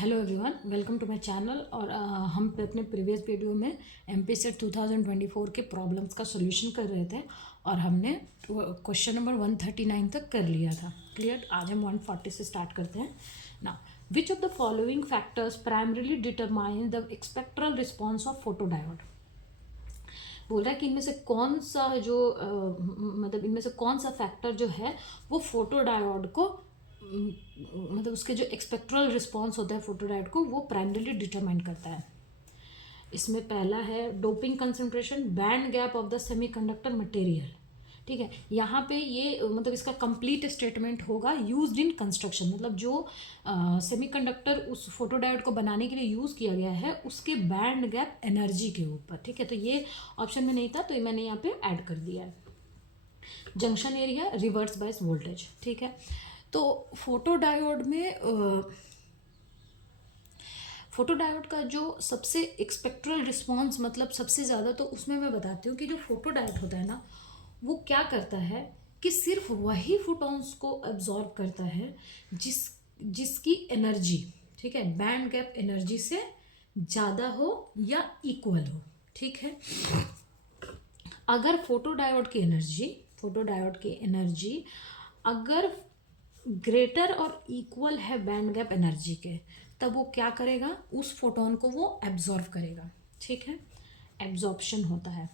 Hello everyone, welcome to my channel. और हम अपने प्रीवियस वीडियो में एमपीसेट 2024 के प्रॉब्लम्स का सॉल्यूशन कर रहे थे और हमने क्वेश्चन नंबर 139 तक कर लिया था। क्लियर। आज हम 140 से स्टार्ट करते हैं ना। Which of the following factors primarily determine the spectral response of photodiode. बोल रहा है कि इनमें से कौन सा जो मतलब इनमें से कौन सा फैक्टर जो है वो फोटोडायोड को मतलब उसके जो स्पेक्ट्रल रिस्पॉन्स होता है फोटोडायोड को वो प्राइमरीली डिटरमाइन करता है। इसमें पहला है doping concentration, band gap of the semiconductor material. ठीक है, यहाँ पे ये मतलब इसका कंप्लीट स्टेटमेंट होगा यूज्ड इन कंस्ट्रक्शन, मतलब जो सेमीकंडक्टर उस फोटोडायोड को बनाने के लिए यूज़ किया गया है उसके बैंड गैप एनर्जी के ऊपर। ठीक है, तो ये ऑप्शन में नहीं था तो मैंने यहाँ पे ऐड कर दिया है। Junction area, reverse bias voltage. ठीक है, तो फोटोडायोड में फोटोडायोड का जो सबसे स्पेक्ट्रल रिस्पॉन्स मतलब सबसे ज़्यादा, तो उसमें मैं बताती हूँ कि जो फोटोडायोड होता है ना वो क्या करता है कि सिर्फ वही फोटॉन्स को एब्जॉर्ब करता है जिसकी एनर्जी, ठीक है, बैंड गैप एनर्जी से ज़्यादा हो या इक्वल हो। ठीक है, अगर फोटोडायोड की एनर्जी अगर ग्रेटर और इक्वल है बैंड गैप एनर्जी के, तब वो क्या करेगा, उस फोटोन को वो एब्जॉर्ब करेगा। ठीक है, एब्जॉर्प्शन होता है,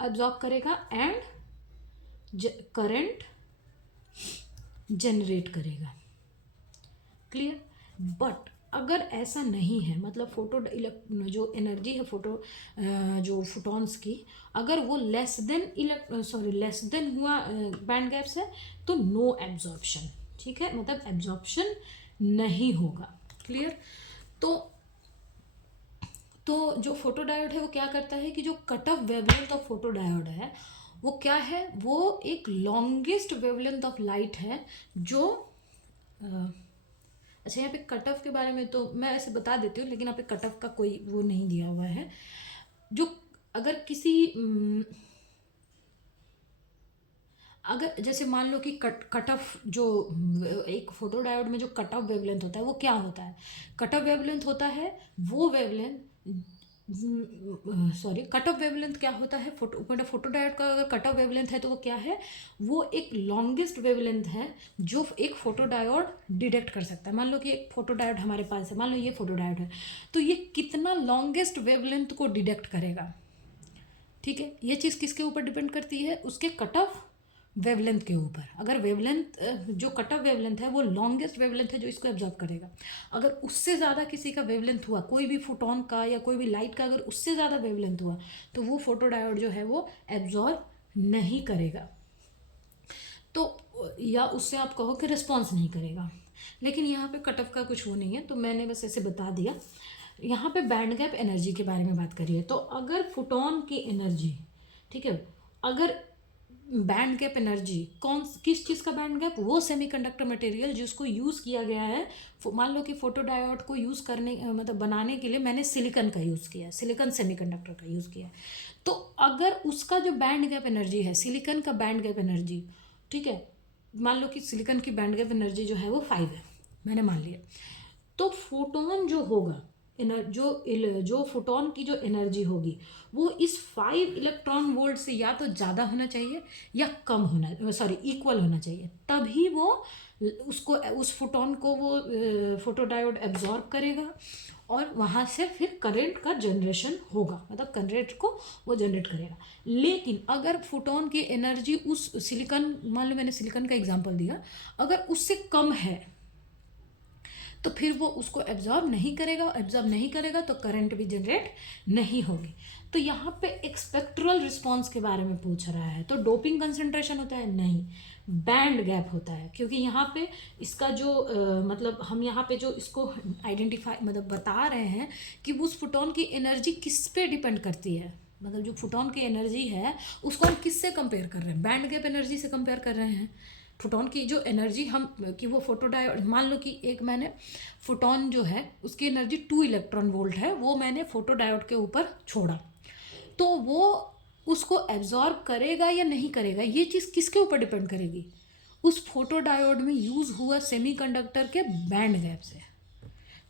एब्जॉर्ब करेगा एंड करंट जनरेट करेगा। क्लियर। बट अगर ऐसा नहीं है, मतलब जो एनर्जी है जो फोटॉन्स की, अगर वो लेस देन हुआ बैंड गैप से, तो नो एब्जॉर्प्शन। ठीक है, मतलब एब्जॉर्प्शन नहीं होगा। क्लियर। तो जो फोटोडायोड है वो क्या करता है कि जो cut off wavelength of photodiode है वो क्या है, वो एक लॉन्गेस्ट वेवलेंथ ऑफ लाइट है जो अच्छा, यहाँ पे कट ऑफ के बारे में तो मैं ऐसे बता देती हूँ, लेकिन यहाँ पे कट ऑफ का कोई वो नहीं दिया हुआ है। जो अगर किसी अगर जैसे मान लो कि कट ऑफ जो एक फोटोडायोड में जो कट ऑफ वेवलेंथ होता है वो क्या होता है, कट ऑफ वेवलेंथ होता है वो वेवलेंथ कट ऑफ वेवलेंथ क्या होता है, फोटोडायोड का अगर कट ऑफ वेवलेंथ है तो वो क्या है, वो एक लॉन्गेस्ट वेवलेंथ है जो एक फोटोडायोड डिटेक्ट कर सकता है। मान लो कि एक फोटोडायोड हमारे पास है, मान लो ये फोटोडायोड है, तो ये कितना लॉन्गेस्ट वेवलेंथ को डिटेक्ट करेगा। ठीक है, ये चीज़ किसके ऊपर डिपेंड करती है, उसके कट ऑफ वेवलेंथ के ऊपर। अगर वेवलेंथ जो कट ऑफ वेवलेंथ है वो लॉन्गेस्ट वेवलेंथ है जो इसको एब्जॉर्ब करेगा, अगर उससे ज़्यादा किसी का वेवलेंथ हुआ, कोई भी फोटोन का या कोई भी लाइट का अगर उससे ज़्यादा वेवलेंथ हुआ, तो वो फोटोडायोड जो है वो एब्जॉर्ब नहीं करेगा, तो या उससे आप कहो कि रिस्पॉन्स नहीं करेगा। लेकिन यहाँ पे कट ऑफ का कुछ वो नहीं है, तो मैंने बस ऐसे बता दिया। यहाँ पे बैंड गैप एनर्जी के बारे में बात करिए, तो अगर फोटोन की एनर्जी, ठीक है, अगर बैंड गैप एनर्जी किस चीज़ का बैंड गैप, वो सेमीकंडक्टर मटेरियल जिसको यूज़ किया गया है। मान लो कि फोटोडायोड को यूज़ करने मतलब बनाने के लिए मैंने सिलिकॉन का यूज़ किया है, सिलिकॉन सेमीकंडक्टर का यूज़ किया है, तो अगर उसका जो बैंड गैप एनर्जी है, सिलिकॉन का बैंड गैप एनर्जी, ठीक है, मान लो कि सिलिकॉन की बैंड गैप एनर्जी जो है वो 5 है, मैंने मान लिया, तो फोटोन जो होगा जो फोटोन की जो एनर्जी होगी वो इस 5 इलेक्ट्रॉन वोल्ट से या तो ज़्यादा होना चाहिए या कम होना, इक्वल होना चाहिए, तभी वो उस फोटोन को वो फोटोडायोड एब्जॉर्ब करेगा और वहाँ से फिर करंट का जनरेशन होगा, मतलब करंट को वो जनरेट करेगा। लेकिन अगर फोटोन की एनर्जी उस सिलिकॉन, मान लो मैंने सिलिकॉन का एग्जांपल दिया, अगर उससे कम है तो फिर वो उसको एब्जॉर्ब नहीं करेगा तो करंट भी जनरेट नहीं होगी। तो यहाँ पे एक स्पेक्ट्रल रिस्पॉन्स के बारे में पूछ रहा है, तो डोपिंग कंसंट्रेशन होता है, नहीं, बैंड गैप होता है, क्योंकि यहाँ पे इसका जो मतलब हम यहाँ पे जो इसको आइडेंटिफाई मतलब बता रहे हैं कि उस फोटोन की एनर्जी किस पे डिपेंड करती है, मतलब जो फोटोन की एनर्जी है उसको हम किससे कंपेयर कर रहे हैं, बैंड गैप एनर्जी से कंपेयर कर रहे हैं। फोटोन की जो एनर्जी हम कि वो फोटोडायोड, मान लो कि एक मैंने फोटोन जो है उसकी एनर्जी 2 इलेक्ट्रॉन वोल्ट है, वो मैंने फोटोडायोड के ऊपर छोड़ा, तो वो उसको एब्जॉर्ब करेगा या नहीं करेगा, ये चीज़ किसके ऊपर डिपेंड करेगी, उस फोटो डायोड में यूज़ हुआ सेमीकंडक्टर के बैंड गैप से।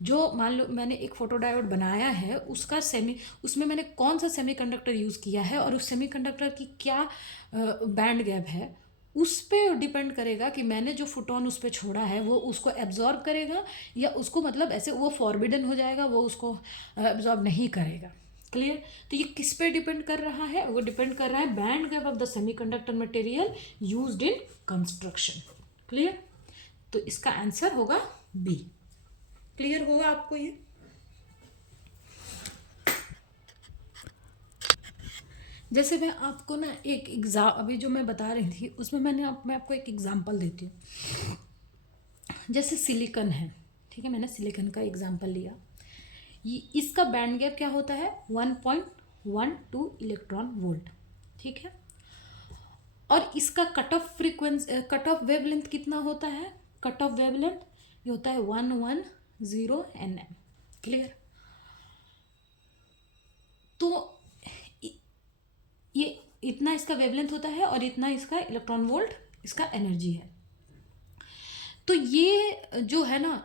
जो मान लो मैंने एक फोटो डायोड बनाया है, उसमें मैंने कौन सा सेमीकंडक्टर यूज़ किया है और उस सेमीकंडक्टर की क्या बैंड गैप है, उस पे डिपेंड करेगा कि मैंने जो फोटोन उस पर छोड़ा है वो उसको एब्जॉर्ब करेगा या उसको मतलब ऐसे वो फॉरबिडन हो जाएगा, वो उसको एब्जॉर्ब नहीं करेगा। क्लियर? तो ये किस पे डिपेंड कर रहा है? वो डिपेंड कर रहा है band gap of the semiconductor material used in construction. Clear? तो इसका आंसर होगा बी। क्लियर होगा आपको ये? जैसे मैं आपको ना एक एग्जाम अभी जो मैं बता रही थी उसमें मैं आपको एक एग्जांपल देती हूँ। जैसे सिलिकॉन है, ठीक है, मैंने सिलिकॉन का एग्जांपल लिया। ये इसका बैंड गैप क्या होता है? 1.12 इलेक्ट्रॉन वोल्ट, ठीक है। और इसका cut off frequency, cut off wavelength कितना होता है? कट ऑफ वेवलेंथ ये होता है 110 nm। क्लियर? तो ये इतना इसका वेवलेंथ होता है और इतना इसका इलेक्ट्रॉन वोल्ट इसका एनर्जी है। तो ये जो है ना,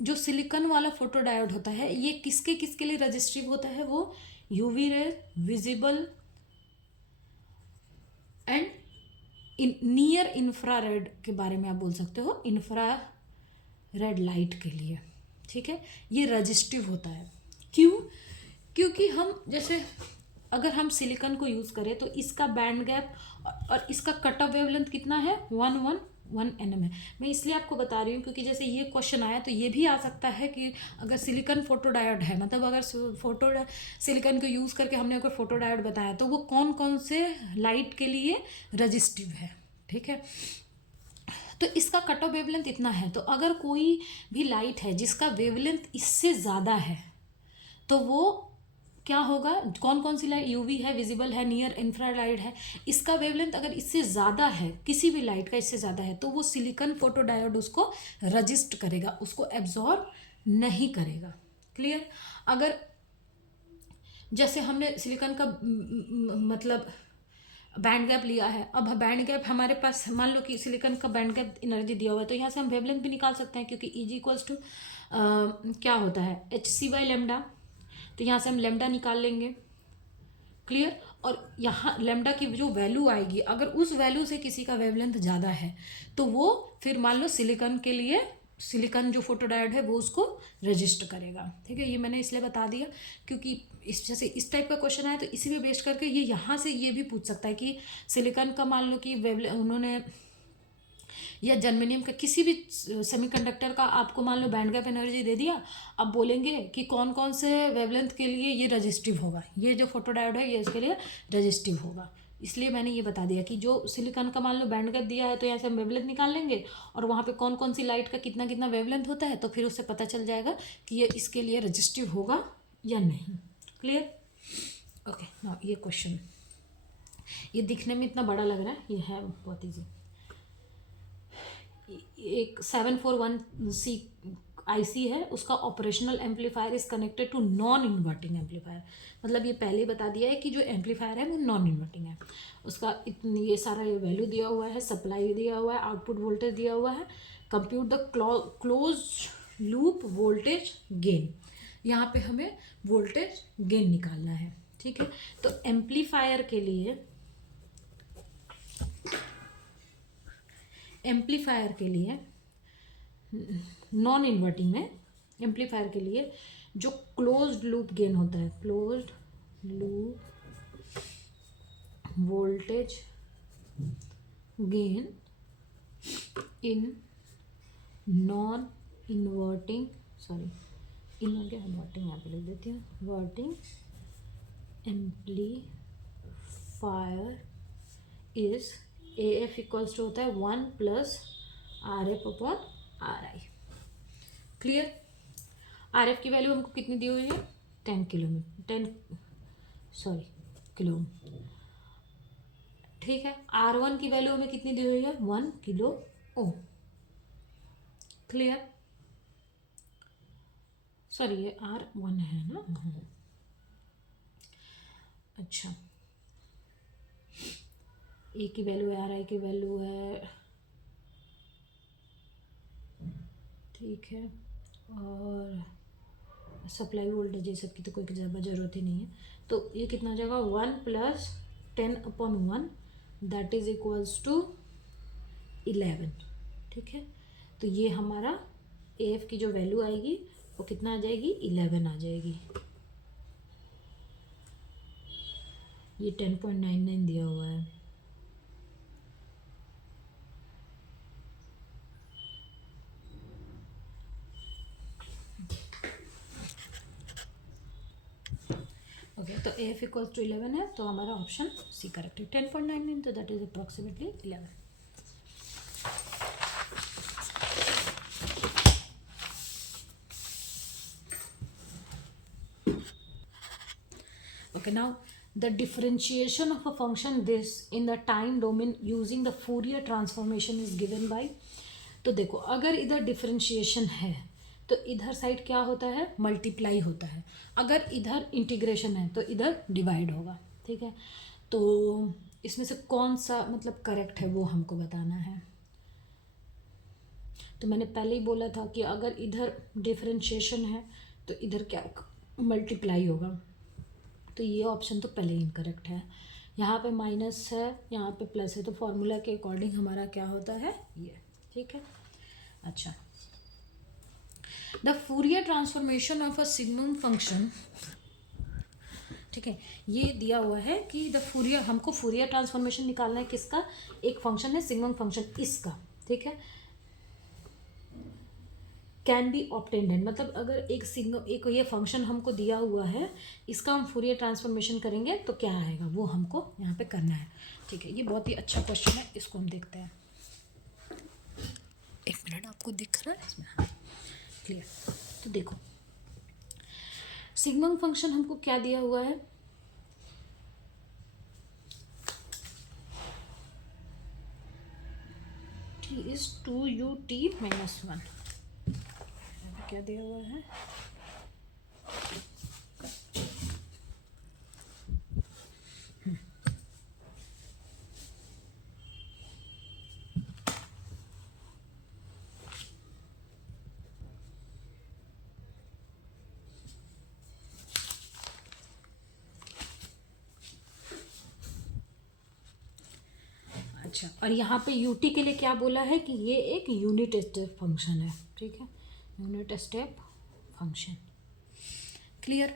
जो सिलिकॉन वाला फोटो डायोड होता है, ये किसके किसके लिए रजिस्टिव होता है? वो UV ray, visible and near infrared के बारे में आप बोल सकते हो, इंफ्रारेड लाइट के लिए, ठीक है। ये रजिस्टिव होता है। क्यों? क्योंकि हम जैसे अगर हम सिलिकॉन को यूज़ करें तो इसका बैंड गैप और इसका कट ऑफ वेवलेंथ कितना है? 111 nm है। मैं इसलिए आपको बता रही हूँ क्योंकि जैसे ये क्वेश्चन आया तो ये भी आ सकता है कि अगर सिलिकॉन फोटो डायोड है, मतलब अगर सिलिकॉन को यूज़ करके हमने अगर फोटो डायोड बताया तो वो कौन कौन से लाइट के लिए रजिस्टिव है, ठीक है। तो इसका कट ऑफ वेवलेंथ इतना है, तो अगर कोई भी लाइट है जिसका वेवलेंथ इससे ज़्यादा है तो वो क्या होगा? कौन कौन सी लाइट? यूवी है, विजिबल है, नियर इंफ्रारेड है। इसका वेवलेंथ अगर इससे ज़्यादा है, किसी भी लाइट का इससे ज़्यादा है, तो वो सिलिकॉन फोटो डायोड उसको रजिस्ट करेगा, उसको एब्जॉर्ब नहीं करेगा। क्लियर? अगर जैसे हमने सिलिकॉन का मतलब बैंड गैप लिया है, अब बैंड गैप हमारे पास मान लो कि सिलिकॉन का बैंड गैप एनर्जी दिया हुआ है, तो यहाँ से हम वेवलेंथ भी निकाल सकते हैं क्योंकि ई जी इक्वल्स टू क्या होता है? H C by lambda. तो यहाँ से हम लेमडा निकाल लेंगे। क्लियर? और यहाँ लेमडा की जो वैल्यू आएगी, अगर उस वैल्यू से किसी का वेवलेंथ ज़्यादा है तो वो फिर मान लो सिलिकॉन के लिए, सिलिकॉन जो फोटो डायोड है वो उसको रजिस्ट करेगा, ठीक है। ये मैंने इसलिए बता दिया क्योंकि जैसे इस टाइप का क्वेश्चन आया तो इसी पे बेस्ड करके ये यहाँ से ये भी पूछ सकता है कि सिलिकॉन का मान लो कि उन्होंने या जर्मेनियम का किसी भी सेमीकंडक्टर का आपको मान लो बैंड गैप एनर्जी दे दिया, अब बोलेंगे कि कौन कौन से वेवलेंथ के लिए ये रजिस्टिव होगा, ये जो फोटो डायोड है ये इसके लिए रजिस्टिव होगा। इसलिए मैंने ये बता दिया कि जो सिलिकॉन का मान लो बैंड गैप दिया है तो यहाँ से हम वेवलेंथ निकाल लेंगे और वहाँ पे कौन कौन सी लाइट का कितना कितना वेवलेंथ होता है, तो फिर उससे पता चल जाएगा कि ये इसके लिए रजिस्टिव होगा या नहीं। क्लियर? ओके, नाउ ये क्वेश्चन, ये दिखने में इतना बड़ा लग रहा है, ये है बहुत ईजी। एक 741C आईसी है, उसका operational amplifier is connected to non inverting amplifier. मतलब ये पहले ही बता दिया है कि जो एम्पलीफायर है वो नॉन इन्वर्टिंग है। उसका इतनी ये सारा ये वैल्यू दिया हुआ है, सप्लाई दिया हुआ है, आउटपुट वोल्टेज दिया हुआ है। Compute the close loop voltage gain, यहाँ पे हमें वोल्टेज गेन निकालना है, ठीक है। तो एम्पलीफायर के लिए नॉन इन्वर्टिंग में एम्पलीफायर के लिए जो क्लोज्ड लूप गेन होता है, closed loop voltage gain in non inverting, sorry इन हो गया, इन्वर्टिंग यहाँ पे लिख देती हूँ, inverting amplifier is A F equals to होता है 1 plus R F upon R I. Clear? R F की वैल्यू हमको कितनी दी हुई है? 10 किलो ओम, ठीक है। आर वन की वैल्यू हमें कितनी दी हुई है? 1 किलो ओम। क्लियर? सॉरी ये आर वन है ना, अच्छा। ए की वैल्यू है, आर आई की वैल्यू है ठीक है। और सप्लाई वोल्टेज ये सब की तो कोई ज़्यादा ज़रूरत ही नहीं है। तो ये कितना हो जाएगा, 1 + 10/1 दैट इज़ इक्वल्स टू 11। ठीक है, तो ये हमारा AF की जो वैल्यू आएगी वो कितना आ जाएगी, 11 आ जाएगी। ये 10.99 दिया हुआ है। ओके, तो AF = 11 है, तो हमारा ऑप्शन सी करेक्ट है। 10.99, तो that is approximately 11। Okay, now the differentiation of a function this in the time domain using the Fourier transformation is given by। तो देखो, अगर इधर डिफरेंशिएशन है तो इधर साइड क्या होता है, मल्टीप्लाई होता है। अगर इधर इंटीग्रेशन है तो इधर डिवाइड होगा। ठीक है, तो इसमें से कौन सा मतलब करेक्ट है वो हमको बताना है। तो मैंने पहले ही बोला था कि अगर इधर डिफरेंशिएशन है तो इधर क्या मल्टीप्लाई होगा, तो ये ऑप्शन तो पहले ही इनकरेक्ट है। यहाँ पे माइनस है, यहाँ पे प्लस है, तो फॉर्मूला के अकॉर्डिंग हमारा क्या होता है, ये। ठीक है, अच्छा, the Fourier transformation of a signum function. ठीक है, ये दिया हुआ है कि द फूरियर, हमको फूरियर ट्रांसफॉर्मेशन निकालना है किसका, एक फंक्शन है सिग्नम फंक्शन, इसका। ठीक है, कैन बी ऑब्टेन्ड, मतलब अगर एक ये फंक्शन हमको दिया हुआ है, इसका हम फूरियर ट्रांसफॉर्मेशन करेंगे तो क्या आएगा वो हमको यहाँ पे करना है। ठीक है, ये बहुत ही अच्छा क्वेश्चन है, इसको हम देखते हैं। एक मिनट, आपको दिख रहा है इसमें, क्लियर। तो देखो, सिग्मम फंक्शन हमको क्या दिया हुआ है, t is 2ut - 1। क्या दिया हुआ है, अच्छा, और यहाँ पे यूटी के लिए क्या बोला है कि ये एक यूनिट स्टेप फंक्शन है। ठीक है, यूनिट स्टेप फंक्शन, क्लियर।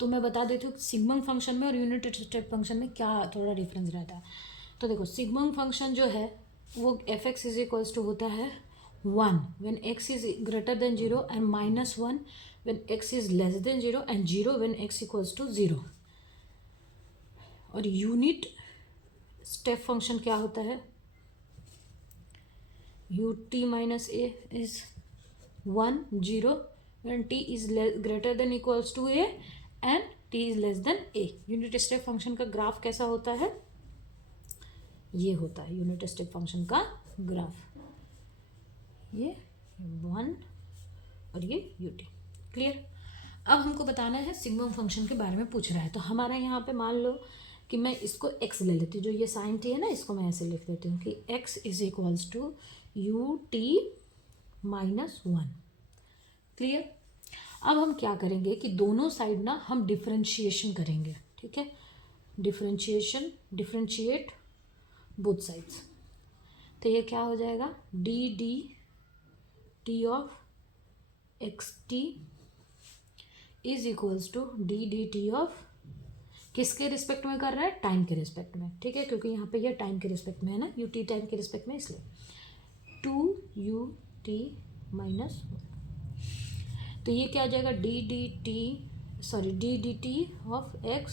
तो मैं बता देती हूँ सिग्मम फंक्शन में और यूनिट स्टेप फंक्शन में क्या थोड़ा डिफरेंस रहता है। तो देखो, सिग्मम फंक्शन जो है वो f(x) = होता है 1 when x is greater than 0 and -1 when x is less than 0 and 0 when x = 0। और यूनिट स्टेप फंक्शन क्या होता है, ut - a is 1 0 when t is greater than equals to a and t is less than a। Unit step function का graph कैसा होता है, ये होता है यूनिट स्टेप फंक्शन का ग्राफ, ये 1 और ये ut, क्लियर। अब हमको बताना है सिग्मम फंक्शन के बारे में पूछ रहा है, तो हमारा यहाँ पे मान लो कि मैं इसको x ले लेती हूँ, जो ये साइन t है ना, इसको मैं ऐसे लिख देती हूँ कि x = ut - 1, क्लियर। अब हम क्या करेंगे कि दोनों साइड ना हम डिफरेंशिएशन करेंगे। ठीक है, डिफरेंशिएट बोथ साइड्स, तो ये क्या हो जाएगा, dt of xt is equals to dt of, किसके रिस्पेक्ट में कर रहा है, टाइम के रिस्पेक्ट में। ठीक है, क्योंकि यहाँ पे ये टाइम के रिस्पेक्ट में है ना, ut टाइम के रिस्पेक्ट में, इसलिए 2ut - 1। तो ये क्या आ जाएगा, ddt of x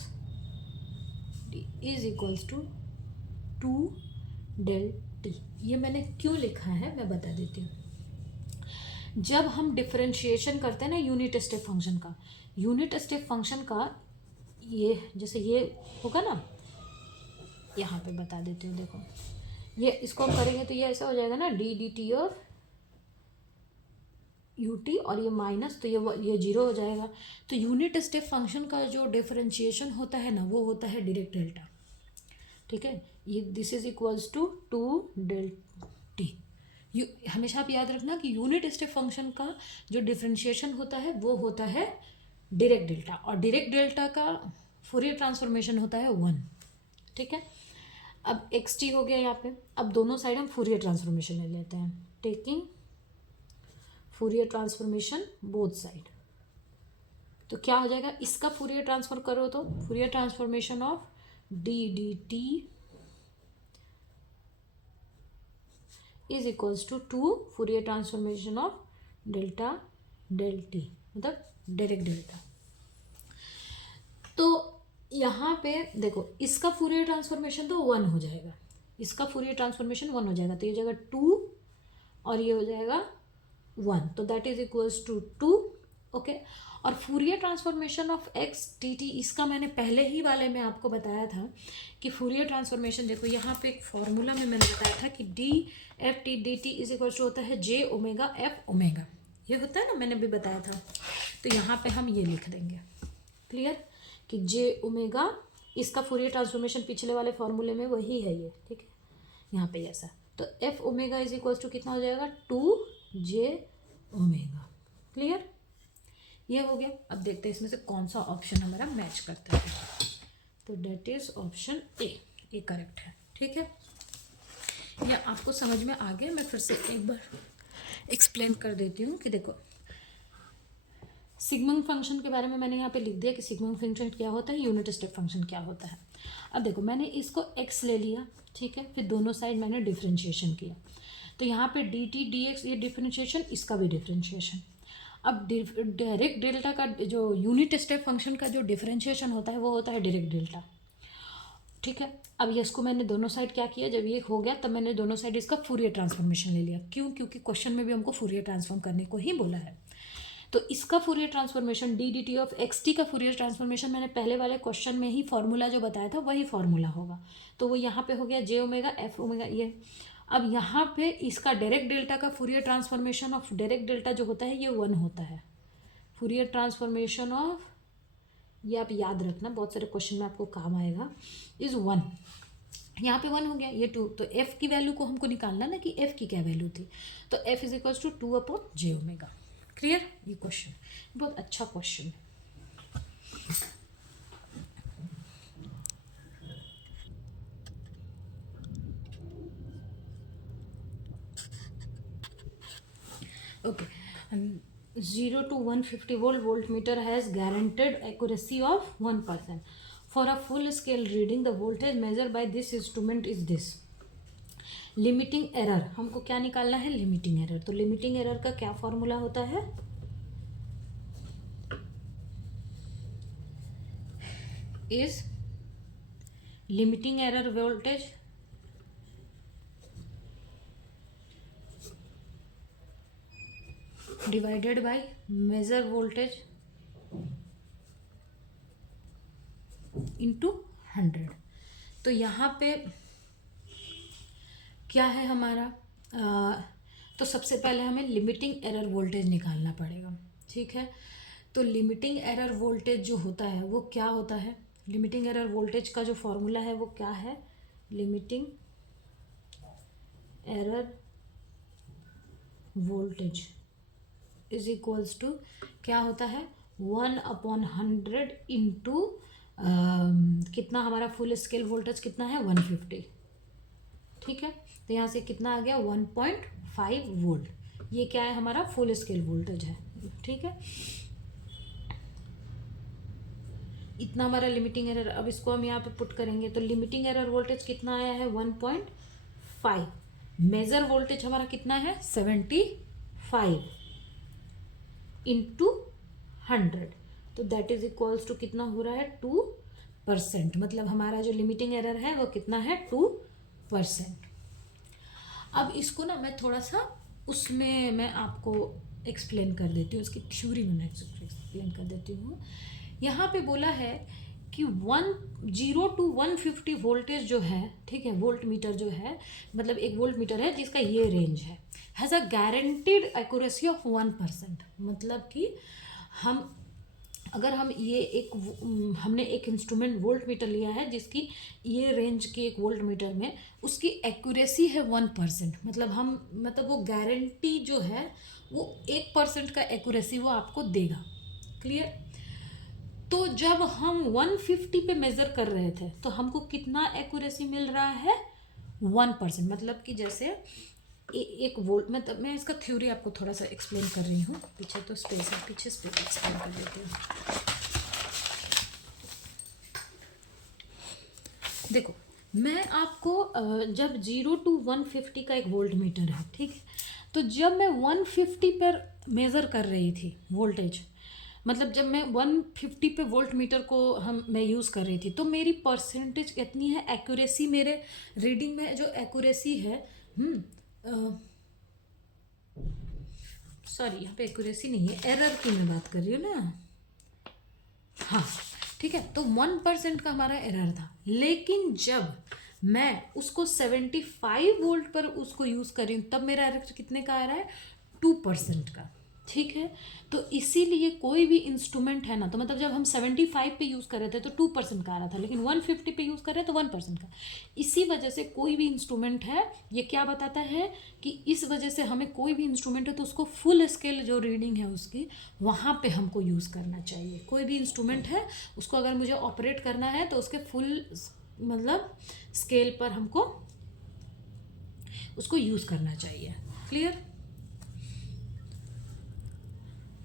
is equals to 2del t। ये मैंने क्यों लिखा है मैं बता देती हूँ। जब हम डिफरेंशिएशन करते हैं ना यूनिट स्टेप फंक्शन का, यूनिट स्टेप फंक्शन का ये जैसे ये होगा ना, यहाँ पे बता देती हूँ, देखो ये इसको हम करेंगे तो ये ऐसा हो जाएगा ना, dt ऑफ ut और ये माइनस, तो ये 0 हो जाएगा। तो यूनिट स्टेप फंक्शन का जो डिफरेंशिएशन होता है ना, वो होता है डायरेक्ट डेल्टा। ठीक है, ये this is equals to 2del t, हमेशा आप याद रखना कि यूनिट स्टेप फंक्शन का जो डिफरेंशिएशन होता है वो होता है डायरेक्ट डेल्टा, और डायरेक्ट डेल्टा का फूरियर ट्रांसफॉर्मेशन होता है 1। ठीक है, अब एक्स टी हो गया यहाँ पे। अब दोनों साइड हम फूरियर ट्रांसफॉर्मेशन ले लेते हैं, taking Fourier transformation both side. तो क्या हो जाएगा, इसका फूरियर ट्रांसफर करो तो Fourier transformation of D D T is equals to Fourier transformation of delta del T, मतलब डायरेक्ट डेल्टा। तो यहाँ पे देखो, इसका फूरियर ट्रांसफॉर्मेशन तो 1 हो जाएगा, इसका फूरियर ट्रांसफॉर्मेशन 1 हो जाएगा, तो ये हो जाएगा 2 और ये हो जाएगा 1, तो that is equals to 2। Okay, और Fourier transformation of X T T, इसका मैंने पहले ही वाले में आपको बताया था कि फूरियर ट्रांसफॉर्मेशन, देखो यहाँ पे एक फॉर्मूला में मैंने बताया था कि D F T D T is equals to होता है जे ओमेगा एफ ओमेगा, ये होता है ना, मैंने भी बताया था। तो यहाँ पे हम ये लिख देंगे, क्लियर, कि जे ओमेगा, इसका फूरियर ट्रांसफॉर्मेशन पिछले वाले फॉर्मूले में वही है ये, ठीक है, यहाँ पे ऐसा। तो F omega is equals to कितना हो जाएगा, 2 जे ओमेगा। क्लियर, ये हो गया। अब देखते हैं इसमें से कौन सा ऑप्शन हमारा मैच करता है। तो that is option A correct है। ठीक है, या आपको समझ में आ गया, मैं फिर से एक बार एक्सप्लेन कर देती हूँ कि देखो, सिग्मंड फंक्शन के बारे में मैंने यहाँ पे लिख दिया कि सिग्मंड फंक्शन क्या होता है, यूनिट स्टेप फंक्शन क्या होता है। अब देखो, मैंने इसको x ले लिया, ठीक है, फिर दोनों साइड मैंने डिफ्रेंशिएशन किया, तो यहाँ पे डी टी डी एक्स ये डिफ्रेंशिएशन, इसका भी डिफ्रेंशिएशन। अब डायरेक्ट डेल्टा का जो यूनिट स्टेप फंक्शन का जो डिफ्रेंशिएशन होता है वो होता है डायरेक्ट डेल्टा। ठीक है, अब ये इसको मैंने दोनों साइड क्या किया, जब ये हो गया तब मैंने दोनों साइड इसका फूरियर ट्रांसफॉर्मेशन ले लिया। क्यों, क्योंकि क्वेश्चन में भी हमको फूरियर ट्रांसफॉर्म करने को ही बोला है। तो इसका Fourier transformation D D T of X T का फूरियर ट्रांसफॉर्मेशन मैंने पहले वाले क्वेश्चन में ही फॉर्मूला जो बताया था वही फॉर्मूला होगा। तो वो यहाँ पे हो गया जे ओमेगा एफ ओमेगा ये। अब यहाँ पे इसका डायरेक्ट डेल्टा का Fourier transformation of direct delta जो होता है ये 1 होता है। फूरियर ट्रांसफॉर्मेशन ऑफ, ये आप याद रखना, बहुत सारे क्वेश्चन में आपको काम आएगा, इज 1। यहाँ पे 1 हो गया, ये 2, तो f की वैल्यू को हमको निकालना ना कि f की क्या वैल्यू थी, तो f is equals to 2 upon J omega. Clear, ये क्वेश्चन बहुत अच्छा क्वेश्चन है। Okay, 0 to 150 volt voltmeter has guaranteed accuracy of 1%. For a full scale reading, the voltage measured by this instrument is this. Limiting error, हमको क्या निकालना है, limiting error. तो limiting error का क्या फॉर्मूला होता है, is limiting error voltage divided by measure voltage into 100। तो यहाँ पे क्या है हमारा, तो सबसे पहले हमें लिमिटिंग एरर वोल्टेज निकालना पड़ेगा। ठीक है, तो लिमिटिंग एरर वोल्टेज जो होता है वो क्या होता है, लिमिटिंग एरर वोल्टेज का जो फॉर्मूला है वो क्या है, limiting error voltage is equals to क्या होता है, 1/100 इंटू कितना हमारा फुल स्केल वोल्टेज कितना है, 150। ठीक है, तो यहाँ से कितना आ गया, 1.5 वोल्ट। ये क्या है, हमारा फुल स्केल वोल्टेज है। ठीक है, इतना हमारा लिमिटिंग एरर। अब इसको हम यहाँ पे पुट करेंगे तो लिमिटिंग एरर वोल्टेज कितना आया है, 1.5। मेजर वोल्टेज हमारा कितना है, 75 इंटू 100, तो दैट इज इक्वल्स टू कितना हो रहा है, 2%। मतलब हमारा जो लिमिटिंग एरर है वो कितना है, 2%। अब इसको ना मैं थोड़ा सा उसमें मैं आपको एक्सप्लेन कर देती हूँ, उसकी थ्योरी में मैं एक्सप्लेन कर देती हूँ। यहाँ पे बोला है कि 0 to 150 वोल्टेज जो है, ठीक है, वोल्ट मीटर जो है, मतलब एक वोल्ट मीटर है जिसका ये रेंज है, has a guaranteed accuracy of 1%। मतलब कि हम अगर हम ये हमने एक इंस्ट्रूमेंट वोल्ट मीटर लिया है जिसकी ये रेंज के एक वोल्ट मीटर में उसकी एक्यूरेसी है 1%, मतलब वो गारंटी जो है वो 1% का एक्यूरेसी वो आपको देगा। क्लियर? तो जब हम 150 पे मेज़र कर रहे थे तो हमको कितना एक्यूरेसी मिल रहा है? 1%। मतलब कि जैसे एक वोल्ट, मतलब मैं इसका थ्योरी आपको थोड़ा सा एक्सप्लेन कर रही हूँ। पीछे तो स्पेस है, पीछे स्पेस एक्सप्लेन कर देती हूँ। देखो, मैं आपको जब 0 to 150 का एक वोल्ट मीटर है, ठीक है, तो जब मैं 150 पर मेज़र कर रही थी वोल्टेज, मतलब जब मैं 150 पे वोल्ट मीटर को मैं यूज़ कर रही थी तो मेरी परसेंटेज कितनी है, एक्यूरेसी, मेरे रीडिंग में जो एक्यूरेसी है, सॉरी यहाँ पे एक्यूरेसी नहीं है, एरर की मैं बात कर रही हूँ ना। हाँ, ठीक है, तो 1% का हमारा एरर था। लेकिन जब मैं उसको 75 वोल्ट पर उसको यूज़ कर रही हूँ तब मेरा एरर कितने का आ रहा है? 2% का। ठीक है, तो इसीलिए कोई भी इंस्ट्रूमेंट है ना, तो मतलब जब हम 75 पे यूज़ कर रहे थे तो 2% का आ रहा था, लेकिन 150 पे यूज़ कर रहे हैं तो 1% का। इसी वजह से कोई भी इंस्ट्रूमेंट है, ये क्या बताता है कि इस वजह से हमें कोई भी इंस्ट्रूमेंट है तो उसको फुल स्केल जो रीडिंग है उसकी वहाँ पे हमको यूज़ करना चाहिए। कोई भी इंस्ट्रूमेंट है उसको अगर मुझे ऑपरेट करना है तो उसके फुल मतलब स्केल पर हमको उसको यूज़ करना चाहिए। Clear?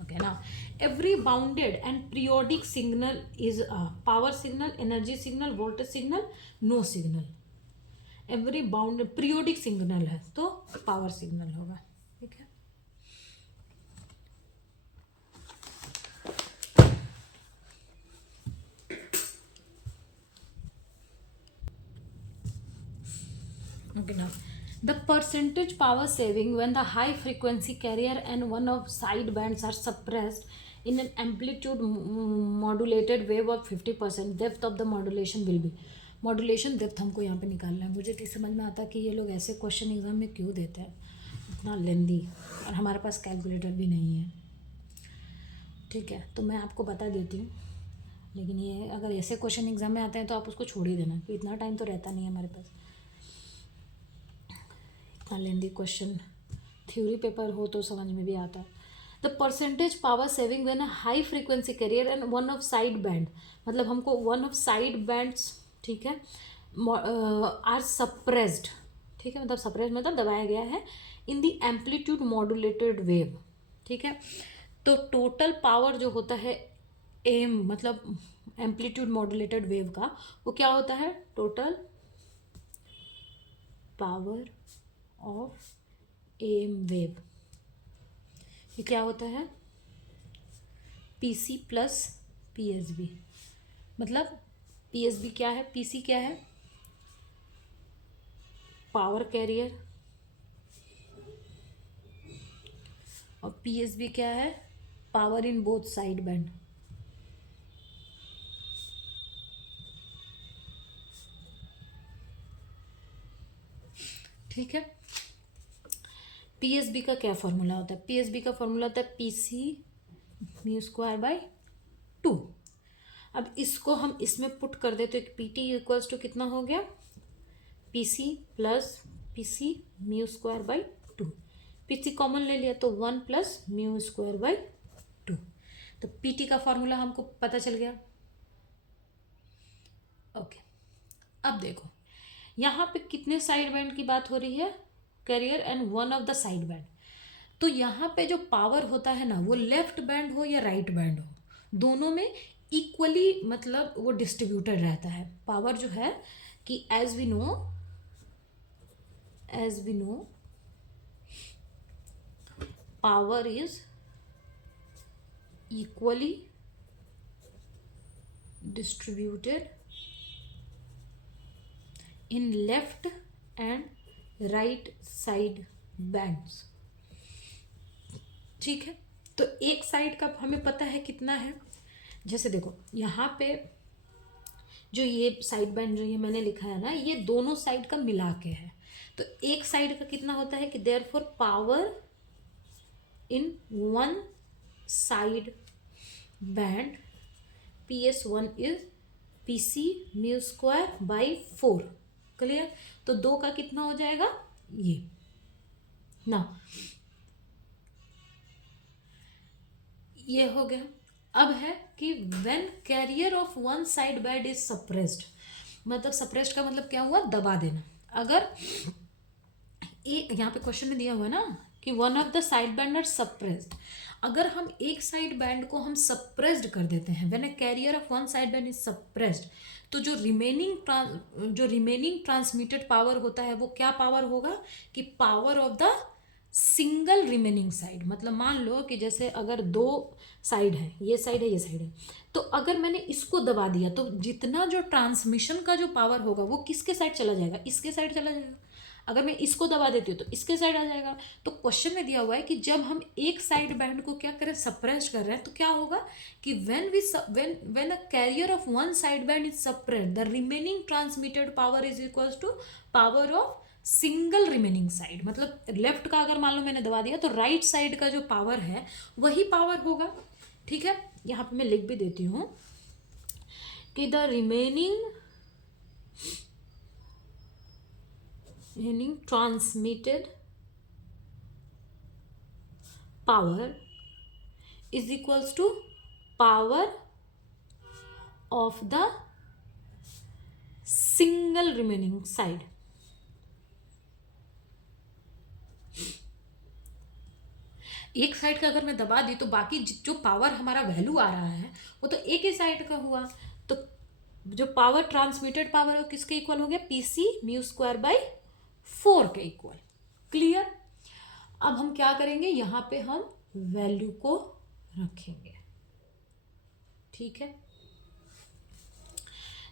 Okay, now every bounded and periodic signal is a power signal, energy signal, voltage signal, no signal. Every bounded periodic signal है तो power signal होगा। ठीक है, okay, now the percentage power saving when the high frequency carrier and one of side bands are suppressed in an amplitude modulated wave of 50%, depth of the modulation will be। Modulation depth हमको यहाँ पे निकालना है। मुझे नहीं समझ में आता कि ये लोग ऐसे क्वेश्चन एग्जाम में क्यों देते हैं, इतना लेंदी, और हमारे पास कैलकुलेटर भी नहीं है। ठीक है, तो मैं आपको बता देती हूँ, लेकिन ये अगर ऐसे क्वेश्चन एग्जाम में आते हैं तो आप उसको छोड़ ही देना, कि इतना टाइम तो रहता नहीं है हमारे पास। इतना लेंदी क्वेश्चन थ्योरी पेपर हो तो समझ में भी आता। The percentage power saving when a high frequency carrier and one of side band, मतलब हमको वन ऑफ साइड बैंड्स, ठीक है, आर सप्रेस्ड, ठीक है, मतलब सप्रेस्ड मतलब दबाया गया है, in the amplitude modulated wave. ठीक है, तो टोटल पावर जो होता है एम, मतलब एम्पलीट्यूड मॉड्यूलेटेड वेव का, वो क्या होता है? Total power of AM wave. ये क्या होता है? PC plus PSB. मतलब पीएसबी क्या है, पीसी क्या है? पावर कैरियर, और पीएसबी क्या है? Power in both side band. ठीक है, पीएसबी का क्या फॉर्मूला होता है? पीएसबी का फॉर्मूला होता है पीसी म्यू स्क्वायर बाय 2। अब इसको हम इसमें पुट कर दे तो पीटी इक्वल्स टू कितना हो गया? PC plus PC mu square by 2। PC common ले लिया तो 1 प्लस म्यू स्क्वायर बाई 2। तो पीटी का फॉर्मूला हमको पता चल गया। ओके, अब देखो यहाँ पे कितने साइड बैंड की बात हो रही है? Carrier and one of the side band. तो यहाँ पे जो पावर होता है ना, वो लेफ्ट बैंड हो या राइट बैंड हो, दोनों में इक्वली मतलब वो डिस्ट्रीब्यूटेड रहता है पावर जो है, कि as we know power is equally distributed in left and right side bands. ठीक है, तो एक साइड का हमें पता है कितना है। जैसे देखो यहाँ पे जो ये साइड बैंड जो ये मैंने लिखा है ना, ये दोनों साइड का मिला के है। तो एक साइड का कितना होता है कि therefore power in one side band PS1 is PC mu square by 4। Clear? तो 2 का कितना हो जाएगा ये ना, ये हो गया। अब है कि when career of one side band is suppressed, मतलब सप्रेस्ड का मतलब क्या हुआ, दबा देना। अगर एक यहाँ पे क्वेश्चन में दिया हुआ है ना कि one of the side band are suppressed, अगर हम एक साइड बैंड को हम सप्रेस्ड कर देते हैं, when a carrier of one side band is suppressed, तो जो रिमेनिंग ट्रांसमिटेड पावर होता है वो क्या पावर होगा कि power of the single remaining side. मतलब मान लो कि जैसे अगर 2 साइड है, ये साइड है, ये साइड है, तो अगर मैंने इसको दबा दिया तो जितना जो ट्रांसमिशन का जो पावर होगा वो किसके साइड चला जाएगा, इसके साइड चला जाएगा। अगर मैं इसको दबा देती हूँ तो इसके साइड आ जाएगा। तो क्वेश्चन में दिया हुआ है कि जब हम एक साइड बैंड को क्या करें, सप्रेस कर रहे हैं, तो क्या होगा कि when a carrier of one side band is suppressed, the remaining transmitted power is equals to power of single remaining side. मतलब लेफ्ट का अगर मान लो मैंने दबा दिया तो राइट साइड का जो पावर है वही पावर होगा। ठीक है, यहाँ पे मैं लिख भी देती हूँ कि the remaining transmitted power is equals to power of the single remaining side। एक साइड का अगर मैं दबा दी तो बाकी जो पावर हमारा वैल्यू आ रहा है वो तो एक ही साइड का हुआ, तो जो पावर ट्रांसमिटेड पावर है किसके इक्वल हो गया, PC म्यू स्क्वायर बाई 4 के इक्वल। क्लियर? अब हम क्या करेंगे, यहां पे हम वैल्यू को रखेंगे। ठीक है,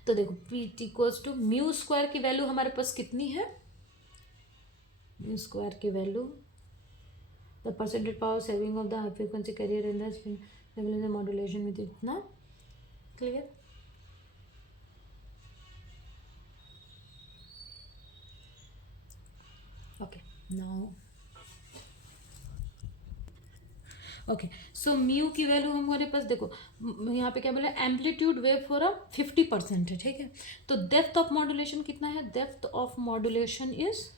तो देखो P equals to mu square की वैल्यू हमारे पास कितनी है, म्यू स्क्वायर की value the percentage power saving of the high frequency carrier in the modulation with इतना। Clear? Okay, now okay, so mu की वैल्यू हमारे पास देखो यहाँ पे क्या बोला, एम्पलीट्यूड वेव फॉर अ 50% है। ठीक है, तो डेप्थ ऑफ मॉड्यूलेशन कितना है, डेप्थ ऑफ मॉड्यूलेशन इज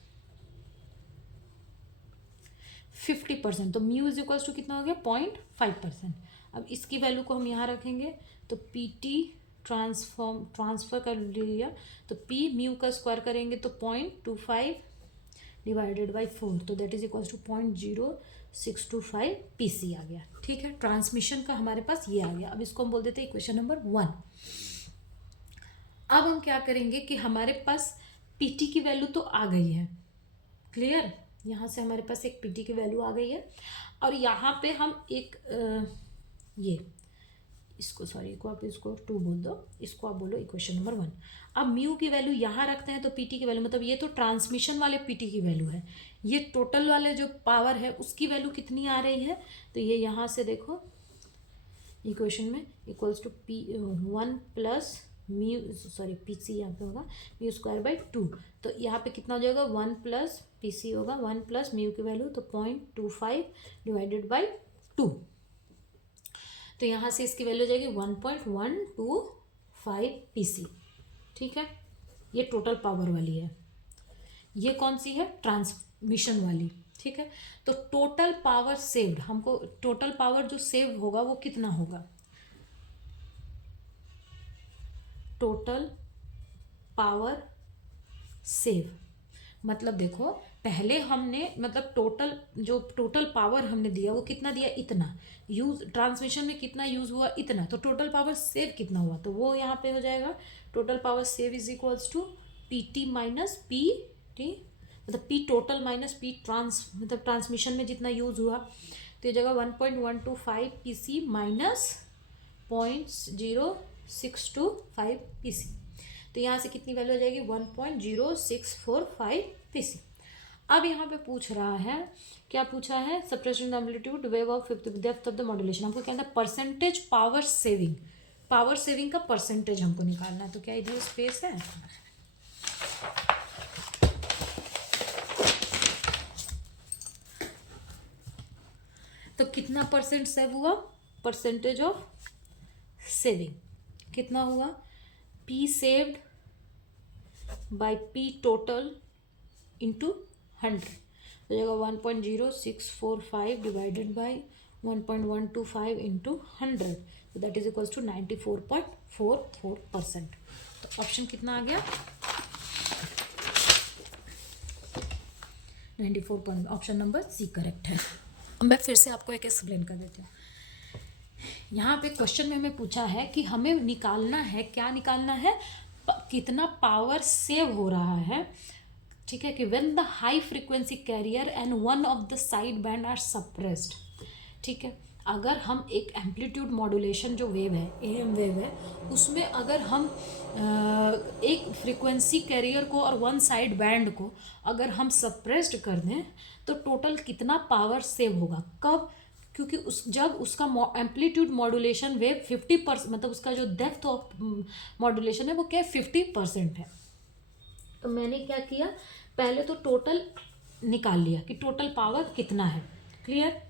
50%, तो म्यू इज इक्वल्स टू कितना हो गया 0.5%। अब इसकी वैल्यू को हम यहाँ रखेंगे तो PT ट्रांसफर कर लिया, तो P म्यू का स्क्वायर करेंगे तो 0.25 डिवाइडेड बाई 4, तो that is equals to 0.0625 PC आ गया। ठीक है, ट्रांसमिशन का हमारे पास ये आ गया। अब इसको हम बोल देते हैं इक्वेशन नंबर 1। अब हम क्या करेंगे कि हमारे पास PT की वैल्यू तो आ गई है। क्लियर? यहाँ से हमारे पास एक PT की वैल्यू आ गई है, और यहाँ पे हम एक ये इसको को आप इसको 2 बोल दो, इसको आप बोलो इक्वेशन नंबर 1। अब म्यू की वैल्यू यहाँ रखते हैं तो PT की वैल्यू, मतलब ये तो ट्रांसमिशन वाले PT की वैल्यू है, ये टोटल वाले जो पावर है उसकी वैल्यू कितनी आ रही है, तो ये यहाँ से देखो इक्वेशन में equals to P1 plus mu PC यहाँ पे होगा म्यू स्क्वायर बाई 2, तो यहाँ पे कितना हो जाएगा 1 प्लस PC होगा 1 प्लस म्यू की वैल्यू तो 0.25 डिवाइडेड बाई 2, तो यहाँ से इसकी वैल्यू हो जाएगी 1.125 PC। ठीक है, ये टोटल पावर वाली है, ये कौन सी है, ट्रांसमिशन वाली। ठीक है, तो टोटल पावर सेव्ड, हमको टोटल पावर जो सेव होगा वो कितना होगा, टोटल पावर सेव, मतलब देखो पहले हमने मतलब टोटल पावर हमने दिया वो कितना दिया, इतना यूज, ट्रांसमिशन में कितना यूज हुआ इतना, तो टोटल पावर सेव कितना हुआ, तो वो यहाँ पे हो जाएगा total power save is equals to PT minus PT, मतलब P टोटल माइनस P मतलब ट्रांसमिशन में जितना यूज हुआ, तो ये जगह 1.125 PC माइनस 0.0625 PC, तो यहाँ से कितनी वैल्यू आ जाएगी 1.0645 PC। अब यहाँ पे पूछ रहा है, क्या पूछा है, suppression amplitude wave of 50 depth of the modulation, हमको क्या है percentage power saving, power saving का परसेंटेज हमको निकालना है, तो क्या इधर स्पेस है, तो कितना परसेंट सेव हुआ, परसेंटेज ऑफ सेविंग। कितना हुआ, P saved by P total into 100, तो जाएगा 1.0645 डिवाइडेड बाई 1.125 इंटू 100, तो दैट इज इक्वल्स टू 94.44%। तो ऑप्शन कितना आ गया, 94 ऑप्शन नंबर सी करेक्ट है। अब मैं फिर से आपको एक एक्सप्लेन कर देती हूँ। यहाँ पे क्वेश्चन में हमें पूछा है कि हमें निकालना है, क्या निकालना है, कितना पावर सेव हो रहा है, ठीक है, कि when the high frequency carrier and one of the side band are suppressed, ठीक है, अगर हम एक एम्पलीट्यूड मॉड्यूलेशन जो वेव है, एएम वेव है, उसमें अगर हम एक फ्रीक्वेंसी कैरियर को और वन साइड बैंड को अगर हम सप्रेस्ड कर दें तो टोटल कितना पावर सेव होगा, कब, क्योंकि जब उसका एम्पलीट्यूड मॉड्यूलेशन वेव 50%, मतलब उसका जो डेप्थ ऑफ मॉड्यूलेशन है वो क्या 50% है। तो मैंने क्या किया, पहले तो टोटल निकाल लिया कि टोटल पावर कितना है, क्लियर,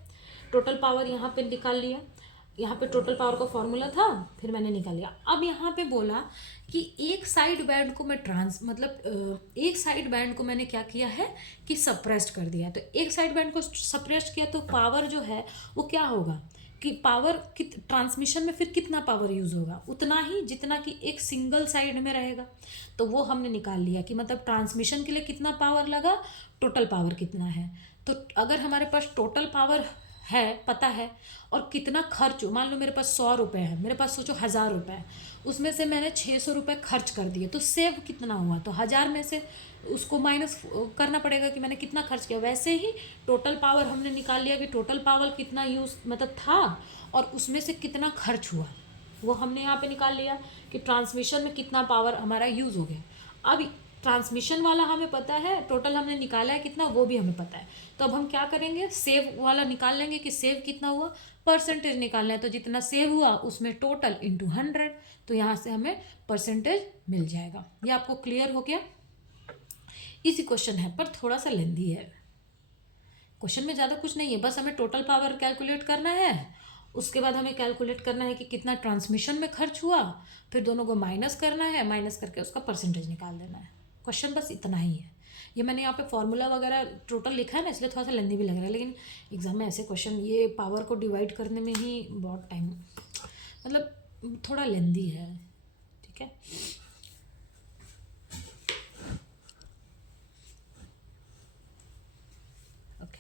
टोटल पावर यहाँ पे निकाल लिया, यहाँ पे टोटल पावर का फॉर्मूला था, फिर मैंने निकाल लिया। अब यहाँ पे बोला कि एक साइड बैंड को मैं एक साइड बैंड को मैंने क्या किया है कि सप्रेस्ड कर दिया, तो एक साइड बैंड को सप्रेस्ड किया तो पावर जो है वो क्या होगा कि पावर ट्रांसमिशन में फिर कितना पावर यूज़ होगा, उतना ही जितना कि एक सिंगल साइड में रहेगा। तो वो हमने निकाल लिया कि मतलब ट्रांसमिशन के लिए कितना पावर लगा, टोटल पावर कितना है। तो अगर हमारे पास टोटल पावर है पता है और कितना खर्च हो, मान लो मेरे पास 100 रुपये है, मेरे पास सोचो 1000 रुपये है, उसमें से मैंने 600 रुपये खर्च कर दिए, तो सेव कितना हुआ, तो 1000 में से उसको माइनस करना पड़ेगा कि मैंने कितना खर्च किया। वैसे ही टोटल पावर हमने निकाल लिया कि टोटल पावर कितना यूज़ मतलब था और उसमें से कितना खर्च हुआ, वो हमने यहाँ पे निकाल लिया कि ट्रांसमिशन में कितना पावर हमारा यूज़ हो गया। अब ट्रांसमिशन वाला हमें पता है, टोटल हमने निकाला है कितना वो भी हमें पता है, तो अब हम क्या करेंगे, सेव वाला निकाल लेंगे कि सेव कितना हुआ, परसेंटेज निकालना है, तो जितना सेव हुआ उसमें टोटल इंटू 100, तो यहाँ से हमें परसेंटेज मिल जाएगा। ये आपको क्लियर हो गया, इसी क्वेश्चन है पर थोड़ा सा लेंदी है, क्वेश्चन में ज़्यादा कुछ नहीं है, बस हमें टोटल पावर कैलकुलेट करना है, उसके बाद हमें कैलकुलेट करना है कि कितना ट्रांसमिशन में खर्च हुआ, फिर दोनों को माइनस करना है, माइनस करके उसका परसेंटेज निकाल देना है। क्वेश्चन बस इतना ही है। ये मैंने यहाँ पे फॉर्मूला वगैरह टोटल लिखा है ना, इसलिए थोड़ा सा लेंदी भी लग रहा है, लेकिन एग्जाम में ऐसे क्वेश्चन ये पावर को डिवाइड करने में ही बहुत टाइम मतलब थोड़ा लेंदी है, ठीक है। Okay,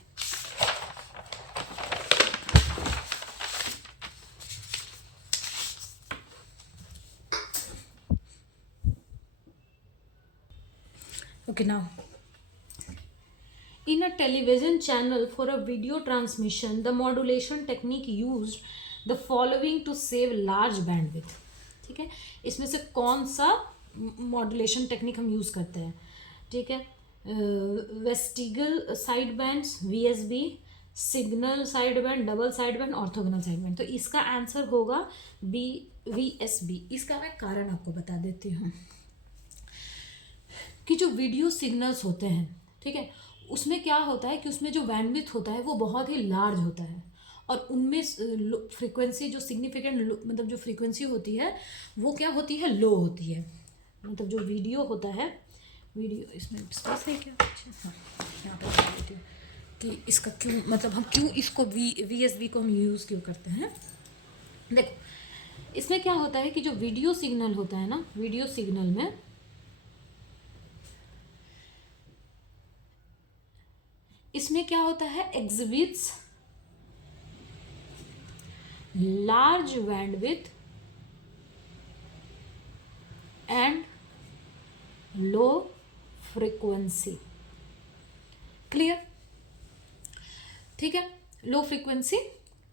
okay, now in a television channel for a video transmission the modulation technique used the following to save large bandwidth, ठीक है, इसमें से कौन सा मॉड्यूलेशन टेक्निक हम यूज़ करते हैं, ठीक है, vestigial side bands, VSB, signal side band, double side band, orthogonal side band, तो इसका आंसर होगा बी, वीएसबी। इसका मैं कारण आपको बता देती हूँ कि जो वीडियो सिग्नल्स होते हैं, ठीक है, उसमें क्या होता है कि उसमें जो बैंडविड्थ होता है वो बहुत ही लार्ज होता है और उनमें फ्रीक्वेंसी जो सिग्निफिकेंट मतलब जो फ्रीक्वेंसी होती है वो क्या होती है, लो होती है। मतलब जो वीडियो होता है, वीडियो इसमें स्पेस है क्या, अच्छा हाँ यहाँ पर बता देती हूँ कि इसका क्यों मतलब हम क्यों इसको वीएसबी को हम यूज़ क्यों करते हैं। देखो इसमें क्या होता है कि जो वीडियो सिग्नल होता है ना, वीडियो सिग्नल में इसमें क्या होता है, exhibits large bandwidth and low frequency, clear, ठीक है, लो फ्रीक्वेंसी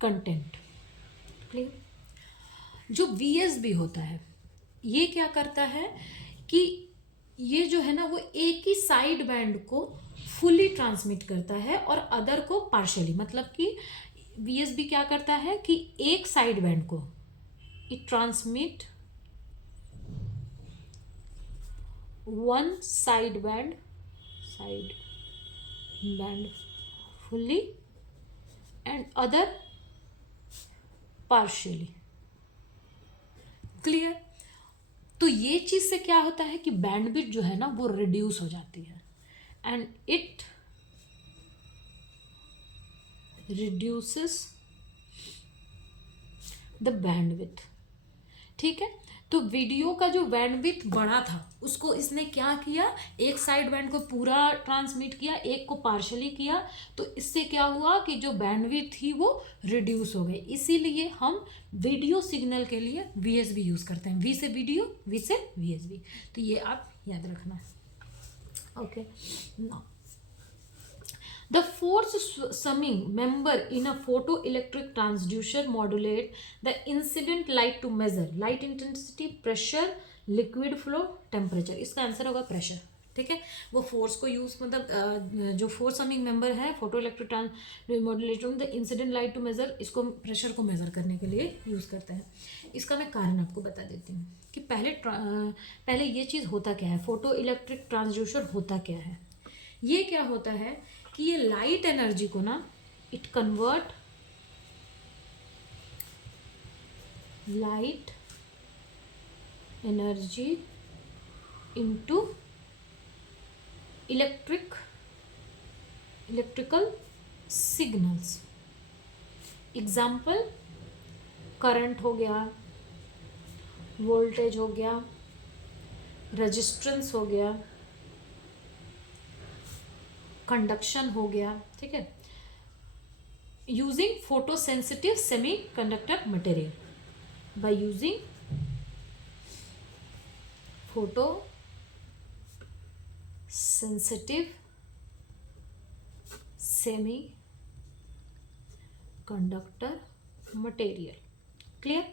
कंटेंट, क्लियर। जो वीएसबी होता है ये क्या करता है कि ये जो है ना वो एक ही साइड बैंड को फुली ट्रांसमिट करता है और अदर को पार्शियली, मतलब कि वीएसबी क्या करता है कि एक साइड बैंड को it transmit one side band fully and other partially, clear. ये चीज़ से क्या होता है कि बैंडविड्थ जो है ना वो रिड्यूस हो जाती है, and it reduces the bandwidth. ठीक है, तो वीडियो का जो बैंडविड्थ बड़ा था उसको इसने क्या किया, एक साइड बैंड को पूरा ट्रांसमिट किया, एक को पार्शली किया, तो इससे क्या हुआ कि जो बैंडविड्थ थी वो रिड्यूस हो गई। इसीलिए हम वीडियो सिग्नल के लिए वीएसबी यूज़ करते हैं, वी से वीडियो, वी से वीएसबी। तो ये आप याद रखना। Okay, now the force summing member in a photoelectric transducer modulate the incident light to measure light intensity, pressure, liquid flow, temperature। इसका आंसर होगा प्रेशर। ठीक है, वो फोर्स को यूज मतलब जो फोर्स समिंग मेंबर है photo electric modulator the incident light to measure, इसको प्रेशर को मेजर करने के लिए यूज़ करते हैं। इसका मैं कारण आपको बता देती हूँ कि पहले ये चीज़ होता क्या है, फोटो इलेक्ट्रिक ट्रांसड्यूसर होता क्या है। ये क्या होता है कि ये लाइट एनर्जी को ना it convert light energy into electrical signals. Example, current हो गया, वोल्टेज हो गया, रेजिस्टेंस हो गया, कंडक्शन हो गया। ठीक है, using photosensitive semiconductor material, by using photo sensitive semi conductor material. Clear,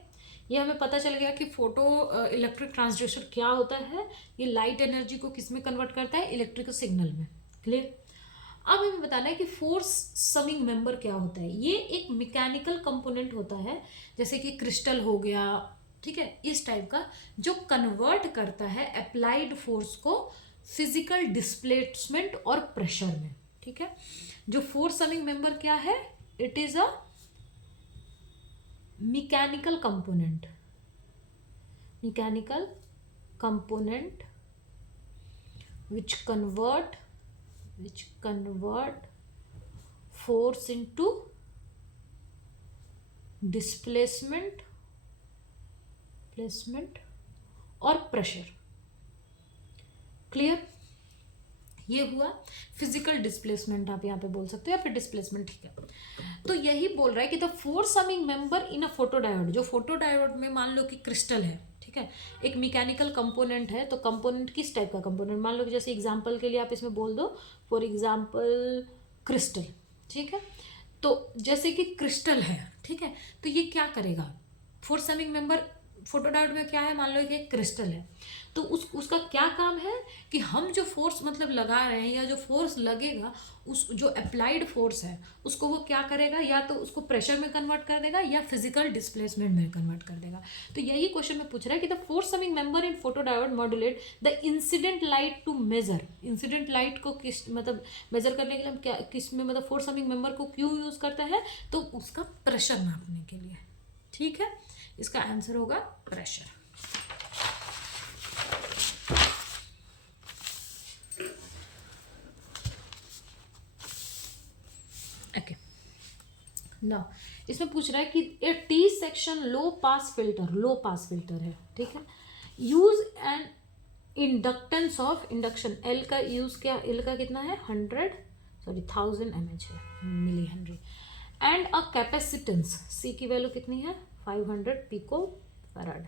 ये हमें पता चल गया कि फोटो इलेक्ट्रिक ट्रांसड्यूसर क्या होता है। ये लाइट एनर्जी को किस में कन्वर्ट करता है, इलेक्ट्रिकल सिग्नल में। क्लियर, अब हमें बताना है कि फोर्स समिंग मेंबर क्या होता है। ये एक मैकेनिकल कंपोनेंट होता है, जैसे कि क्रिस्टल हो गया, ठीक है, इस टाइप का, जो कन्वर्ट करता है अप्लाइड फोर्स को फिजिकल डिस्प्लेसमेंट और प्रेशर में। ठीक है, जो फोर्स समिंग मेंबर क्या है, it is a mechanical component which convert force into displacement और प्रेशर। क्लियर, ये हुआ फिजिकल डिस्प्लेसमेंट, आप यहाँ पे बोल सकते हो, या फिर डिस्प्लेसमेंट। ठीक है, तो यही बोल रहा है कि the force summing member in a photodiode, जो फोटोडायोड में मान लो कि क्रिस्टल है, ठीक है, एक मैकेनिकल कंपोनेंट है। तो कंपोनेंट किस टाइप का कंपोनेंट, मान लो कि जैसे एग्जांपल के लिए आप इसमें बोल दो फॉर एग्जांपल क्रिस्टल। ठीक है, तो जैसे कि क्रिस्टल है, ठीक है, तो ये क्या करेगा, फोर्स समिंग मेंबर फोटोडायोड में क्या है, मान लो कि एक क्रिस्टल है, तो उसका क्या काम है कि हम जो फोर्स मतलब लगा रहे हैं या जो फोर्स लगेगा, उस जो अप्लाइड फोर्स है उसको वो क्या करेगा, या तो उसको प्रेशर में कन्वर्ट कर देगा या फिजिकल डिस्प्लेसमेंट में कन्वर्ट कर देगा। तो यही क्वेश्चन में पूछ रहा है कि the force summing member in photodiode modulate the incident light to measure. Incident light को किस मतलब मेजर करने के लिए हम क्या किस में मतलब फोर्स समिंग मेंबर को क्यों यूज करता है, तो उसका प्रेशर नापने के लिए। ठीक है, इसका आंसर होगा प्रेशर। ओके, ना इसमें पूछ रहा है कि a T section low pass filter है। ठीक है, use an inductance of induction, L का यूज क्या, एल का कितना है 1000 mH है, milli henry, and a capacitance, C की वैल्यू कितनी है 500 पिको फैराड।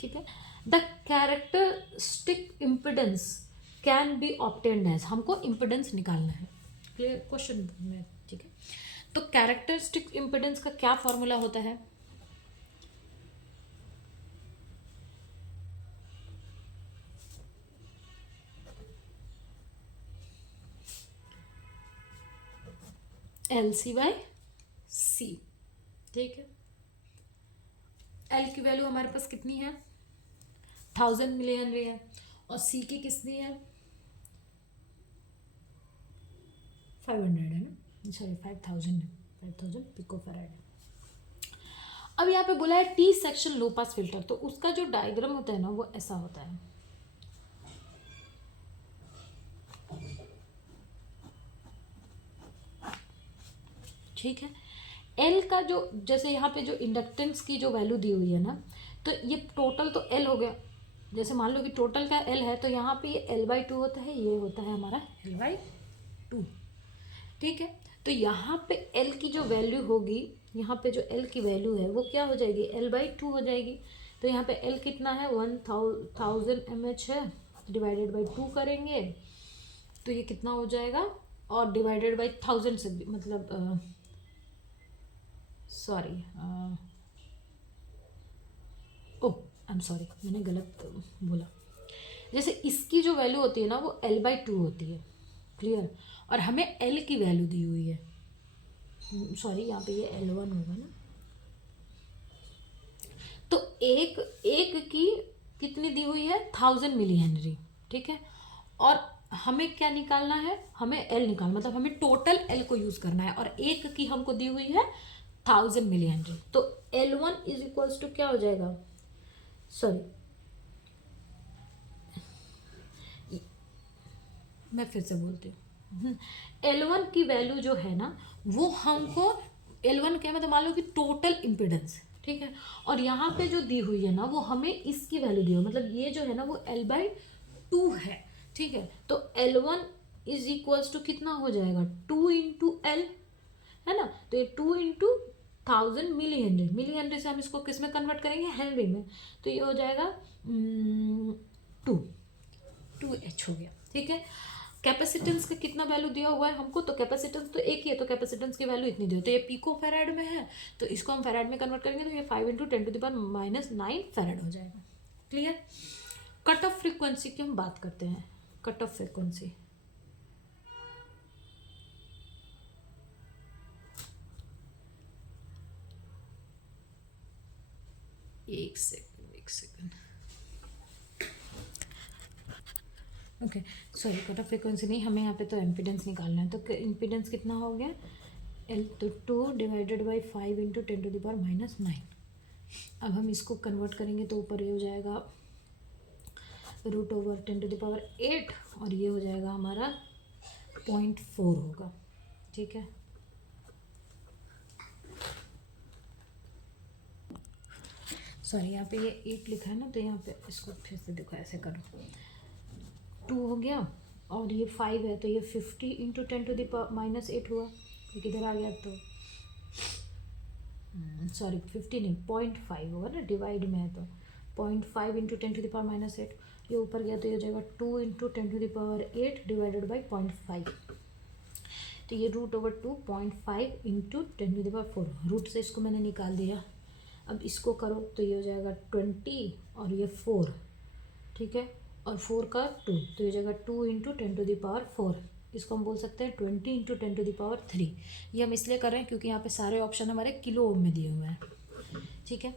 ठीक है, the characteristic impedance can be obtained as, हमको इम्पिडेंस निकालना है। क्लियर क्वेश्चन में। ठीक है, तो कैरेक्टरिस्टिक इम्पिडेंस का क्या फॉर्मूला होता है, एल सी बाई सी। ठीक है, एल की वैल्यू हमारे पास कितनी है 1000 मिली हेनरी है, और सी की कितनी है 500 है ना, सॉरी 5000 पिको फैराड है। अब यहाँ पे बोला है T section low pass filter, तो उसका जो डायग्राम होता है ना वो ऐसा होता है। ठीक है, एल का जो, जैसे यहाँ पे जो इंडक्टेंस की जो वैल्यू दी हुई है ना, तो ये टोटल तो एल हो गया, जैसे मान लो कि टोटल का एल है, तो यहाँ पे ये L/2 होता है, ये होता है हमारा L/2। ठीक है, तो यहाँ पे एल की जो वैल्यू होगी, यहाँ पे जो एल की वैल्यू है वो क्या हो जाएगी, L/2 हो जाएगी। तो यहाँ पे एल कितना है, 1000 mH है, डिवाइडेड बाई 2 करेंगे तो ये कितना हो जाएगा, और डिवाइडेड बाई 1000 से मतलब sorry, oh I am sorry, मैंने गलत बोला। जैसे इसकी जो वैल्यू होती है ना वो L/2 होती है, क्लियर, और हमें एल की वैल्यू दी हुई है, सॉरी यहाँ पे ये L1 होगा ना। तो एक की कितनी दी हुई है, 1000 मिली हेनरी। ठीक है, और हमें क्या निकालना है, हमें एल निकालना, मतलब हमें टोटल एल को यूज करना है, और एक की हमको दी हुई है 1000 मिली हेनरी। तो L1 इज इक्वल्स टू क्या हो जाएगा, सॉरी मैं फिर से बोलती हूँ, L1 की वैल्यू जो है ना वो हमको, L1 क्या मतलब मान लो कि टोटल इम्पिडेंस, ठीक है, और यहाँ पे जो दी हुई है ना वो हमें इसकी वैल्यू दी हुई, मतलब ये जो है ना वो L/2 है। ठीक है, तो L1 इज इक्वल्स टू कितना हो जाएगा, 2 इंटू एल, है ना, तो ये 2 into 1000 milli henry, milli henry से हम इसको किस में कन्वर्ट करेंगे, हेनरी में, तो ये हो जाएगा 2H हो गया। ठीक है, कैपेसिटेंस का कितना वैल्यू दिया हुआ है हमको, तो कैपेसिटेंस तो एक ही है, तो कैपेसिटेंस की वैल्यू इतनी दी, तो ये पिको फैराड में है, तो इसको हम फैराड में कन्वर्ट करेंगे तो ये 5 इंटू 10⁻⁹ फैराड हो जाएगा। क्लियर। कट ऑफ फ्रीक्वेंसी की हम बात करते हैं, कट ऑफ फ्रीक्वेंसी, एक second, okay sorry, cut off frequency नहीं, हमें यहाँ पे तो इम्पीडेंस निकालना है, तो इम्पीडेंस कितना हो गया, एल तो 2 डिवाइडेड बाई 5 इंटू 10⁻⁹। अब हम इसको कन्वर्ट करेंगे तो ऊपर ये हो जाएगा √10⁸, और ये हो जाएगा हमारा 0.4 होगा। ठीक है, सॉरी यहाँ पे ये 8 लिखा है ना, तो यहाँ पे इसको फिर से देखो, ऐसे करो, 2 हो गया और ये 5 है, तो ये 50 इंटू 10⁻⁸ हुआ, ये किधर आ गया, तो सॉरी 50 नहीं, 0.5 होगा ना, डिवाइड में है तो 0.5 इंटू 10⁻⁸, ये ऊपर गया तो ये हो जाएगा 2 इंटू 10⁸ डिवाइडेड बाई 0.5, तो ये √2 0.5 इंटू 10⁴, रूट से इसको मैंने निकाल दिया। अब इसको करो तो ये हो जाएगा 20 और ये 4, ठीक है, और 4 का 2, तो ये हो जाएगा 2 इंटू 10⁴, इसको हम बोल सकते हैं 20 इंटू 10⁻3। ये हम इसलिए कर रहे हैं क्योंकि यहाँ पे सारे ऑप्शन हमारे किलो ओम में दिए हुए हैं। ठीक है,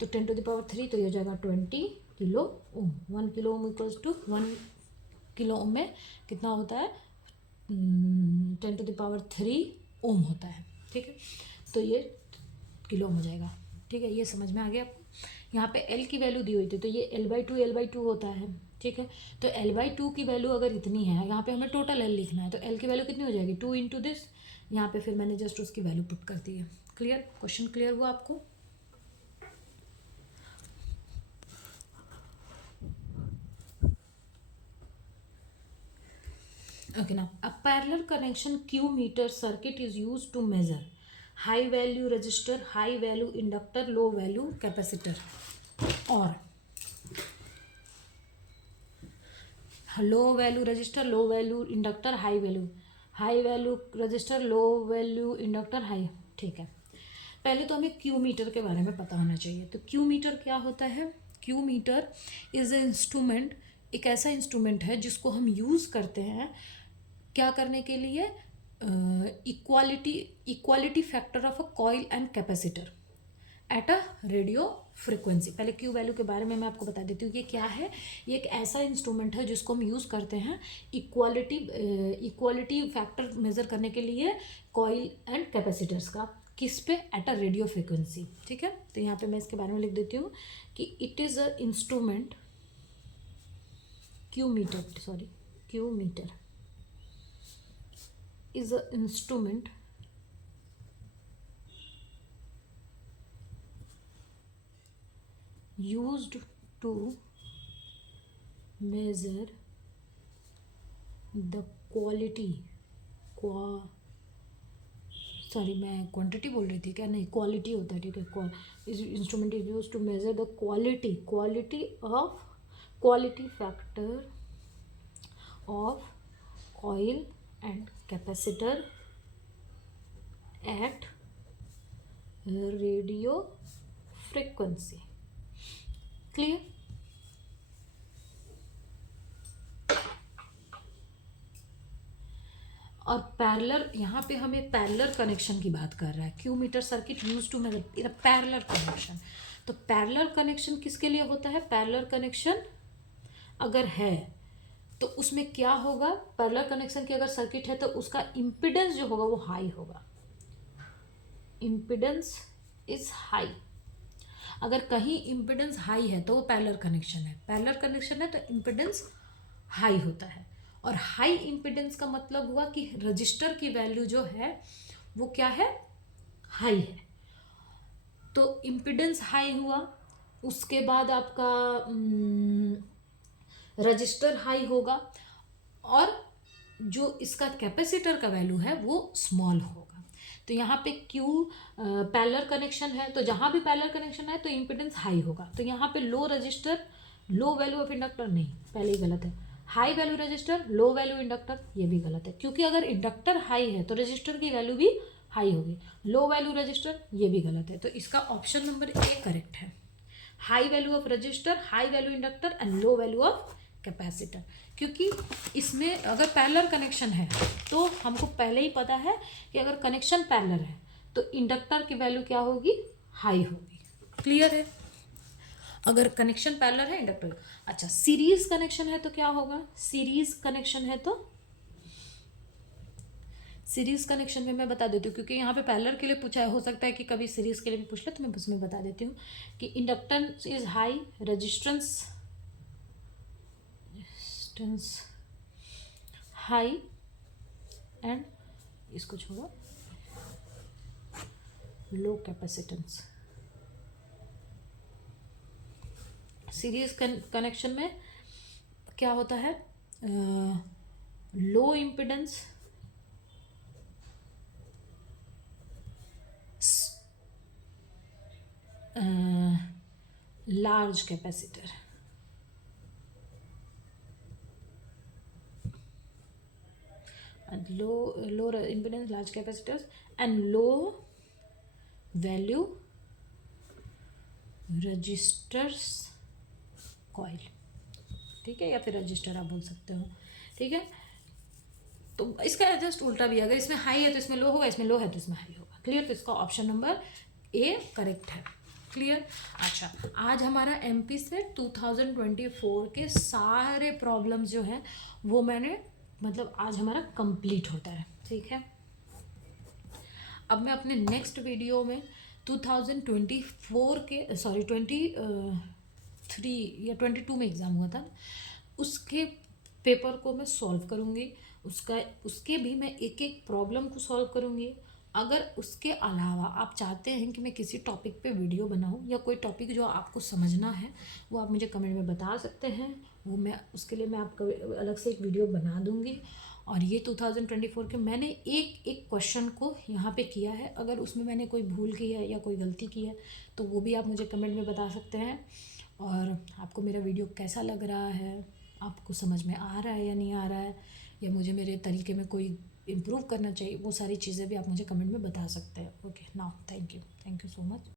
तो 10⁻3, तो ये हो जाएगा 20 kilo ohm, 1 kilo ohm equals to 1 kilo ohm में कितना होता है, 10⁻3 ओम होता है। ठीक है, तो ये किलो ओम हो जाएगा। ठीक है, ये समझ में आ गया आपको। यहाँ पे एल की वैल्यू दी हुई थी, तो ये L/2 होता है। ठीक है, तो L/2 की वैल्यू अगर इतनी है, यहाँ पे हमें टोटल एल लिखना है, तो एल की वैल्यू कितनी हो जाएगी, 2 इंटू दिस, यहाँ पे फिर मैंने जस्ट उसकी वैल्यू पुट कर दी है। क्लियर, क्वेश्चन क्लियर हुआ आपको। Okay, now a parallel connection Q meter circuit is used to measure high value resistor, high value inductor, low value capacitor, or low value resistor, low value inductor, high value resistor, low value inductor, high। ठीक है, पहले तो हमें Q meter के बारे में पता होना चाहिए। तो क्यू मीटर क्या होता है, Q meter is a instrument, एक ऐसा इंस्ट्रूमेंट है जिसको हम यूज़ करते हैं क्या करने के लिए, equality factor of a coil and capacitor at a radio frequency. पहले क्यू वैल्यू के बारे में मैं आपको बता देती हूँ, ये क्या है। ये एक ऐसा इंस्ट्रूमेंट है जिसको हम यूज़ करते हैं इक्वालिटी फैक्टर मेज़र करने के लिए कॉइल एंड कैपेसिटर्स का। किस पे? At a radio frequency. ठीक है, तो यहाँ पे मैं इसके बारे में लिख देती हूँ कि it is a instrument, Q meter is an instrument used to measure the quality मैं क्वांटिटी बोल रही थी क्या? नहीं, क्वालिटी होता है। ठीक है, this instrument is use to measure the quality factor of coil and capacitor at radio frequency. Clear? और पैरेलल, यहाँ पे हमें पैरेलल कनेक्शन की बात कर रहा है। Q meter circuit use to measure parallel connection. तो पैरेलल कनेक्शन किसके लिए होता है? पैरेलल कनेक्शन अगर है तो उसमें क्या होगा? पैरेलल कनेक्शन की अगर सर्किट है तो उसका इम्पिडेंस जो होगा वो हाई होगा। Impedance is high. अगर कहीं इम्पिडेंस हाई है तो वो पैरेलल कनेक्शन है। पैरेलल कनेक्शन है तो इम्पिडेंस हाई होता है। और हाई इम्पिडेंस का मतलब हुआ कि रजिस्टर की वैल्यू जो है वो क्या है? हाई है। तो इम्पिडेंस हाई हुआ, उसके बाद आपका रजिस्टर हाई होगा, और जो इसका कैपेसिटर का वैल्यू है वो स्मॉल होगा। तो यहाँ पे क्यू पैरेलल कनेक्शन है, तो जहाँ भी पैरेलल कनेक्शन है तो इम्पिडेंस हाई होगा। तो यहाँ पे low resistor, low value of inductor, नहीं, पहले ही गलत है। High value resistor, low value inductor, ये भी गलत है, क्योंकि अगर इंडक्टर हाई है तो रजिस्टर की वैल्यू भी हाई होगी। लो वैल्यू रजिस्टर, ये भी गलत है। तो इसका ऑप्शन नंबर ए करेक्ट है। High value of register, high value inductor and low value of capacitor. क्योंकि इसमें अगर पैरेलल कनेक्शन है तो हमको पहले ही पता है कि अगर कनेक्शन पैरेलल है तो इंडक्टर की वैल्यू क्या होगी? हाई होगी। क्लियर है? अगर कनेक्शन पैरेलल है इंडक्टर। अच्छा, सीरीज कनेक्शन है तो क्या होगा? सीरीज कनेक्शन है तो सीरीज कनेक्शन में मैं बता देती हूँ, क्योंकि यहाँ पे पैरेलल के लिए पूछा है, हो सकता है कि कभी सीरीज के लिए भी पूछ ले, तो मैं उसमें बता देती हूँ कि inductance is high, resistance high, and इसको छोड़ो, लो कैपेसिटेंस। सीरीज कनेक्शन में क्या होता है? Low impedance, large capacitor. low impedance, large capacitors, and low value resistors coil. ठीक है, या फिर रजिस्टर आप बोल सकते हो। ठीक है, तो इसका जस्ट उल्टा भी, अगर इसमें हाई है तो इसमें लो होगा, इसमें लो है तो इसमें हाई होगा। क्लियर? तो इसका ऑप्शन नंबर ए करेक्ट है। क्लियर? अच्छा, आज हमारा एमपी से 2024 के सारे प्रॉब्लम्स जो हैं वो मैंने मतलब आज हमारा कंप्लीट होता है। ठीक है, अब मैं अपने नेक्स्ट वीडियो में 2024 के 23 या 22 में एग्ज़ाम हुआ था, उसके पेपर को मैं सॉल्व करूँगी। उसके भी मैं एक एक प्रॉब्लम को सॉल्व करूँगी। अगर उसके अलावा आप चाहते हैं कि मैं किसी टॉपिक पे वीडियो बनाऊँ या कोई टॉपिक जो आपको समझना है वो आप मुझे कमेंट में बता सकते हैं, वो मैं उसके लिए मैं आपका अलग से एक वीडियो बना दूँगी। और ये 2024 के मैंने एक एक क्वेश्चन को यहाँ पे किया है, अगर उसमें मैंने कोई भूल की है या कोई गलती की है तो वो भी आप मुझे कमेंट में बता सकते हैं। और आपको मेरा वीडियो कैसा लग रहा है, आपको समझ में आ रहा है या नहीं आ रहा है, या मुझे मेरे तरीके में कोई इम्प्रूव करना चाहिए, वो सारी चीज़ें भी आप मुझे कमेंट में बता सकते हैं। Okay, now thank you so much.